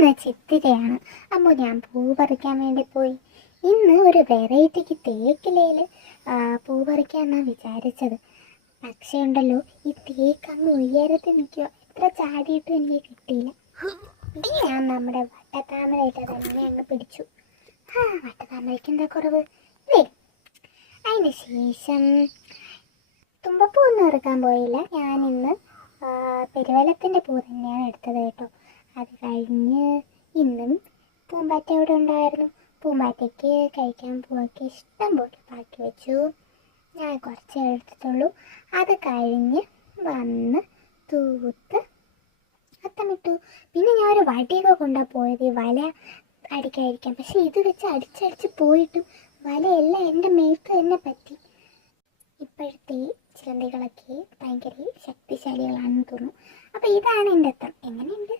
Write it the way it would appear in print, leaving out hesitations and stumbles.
ഇന്ന് ചിത്തിരയാണ്. അപ്പോൾ ഞാൻ പൂ പറിക്കാൻ വേണ്ടി പോയി. ഇന്ന് ഒരു വെറൈറ്റിക്ക് തേക്കിലയിൽ പൂ പറിക്കാമെന്നാണ് വിചാരിച്ചത്. പക്ഷേ ഉണ്ടല്ലോ, ഈ തേക്ക് അങ്ങ് ഉയരത്തിൽ നിൽക്കുക. എത്ര ചാടിയിട്ടും എനിക്ക് കിട്ടിയില്ല. ഞാൻ നമ്മുടെ വട്ടത്താമരയിട്ട് തന്നെ അങ്ങ് പിടിച്ചു. വട്ടത്താമരയ്ക്ക് എന്താ കുറവ് ഇല്ലേ? അതിന് ശേഷം തുമ്പപ്പൂ ഒന്നും ഇറക്കാൻ പോയില്ല. ഞാനിന്ന് പെരുവലത്തിൻ്റെ പൂ തന്നെയാണ് എടുത്തത് കേട്ടോ. അത് കഴിഞ്ഞ് ഇന്നും പൂമ്പാറ്റ ഇവിടെ ഉണ്ടായിരുന്നു. പൂമ്പാറ്റയ്ക്ക് കഴിക്കാൻ പൂവൊക്കെ ഇഷ്ടം പോലെ പാക്കി വെച്ചു. ഞാൻ കുറച്ചേ എടുത്തിട്ടുള്ളൂ. അത് കഴിഞ്ഞ് വന്ന് തൂത്ത് അത്തമിട്ടു. പിന്നെ ഞാൻ ഒരു വടിയൊക്കെ കൊണ്ടാണ് പോയത് ഈ വല അടിക്കാതിരിക്കാം. പക്ഷെ ഇത് വെച്ച് അടിച്ചടിച്ച് പോയിട്ടും വലയെല്ലാം എൻ്റെ മേത്ത് തന്നെ പറ്റി. ഇപ്പോഴത്തെ ചിലന്തികളൊക്കെ ഭയങ്കര ശക്തിശാലികളാണെന്ന് തോന്നുന്നു. അപ്പോൾ ഇതാണ് എൻ്റെ അത്തം. എങ്ങനെയുണ്ട്?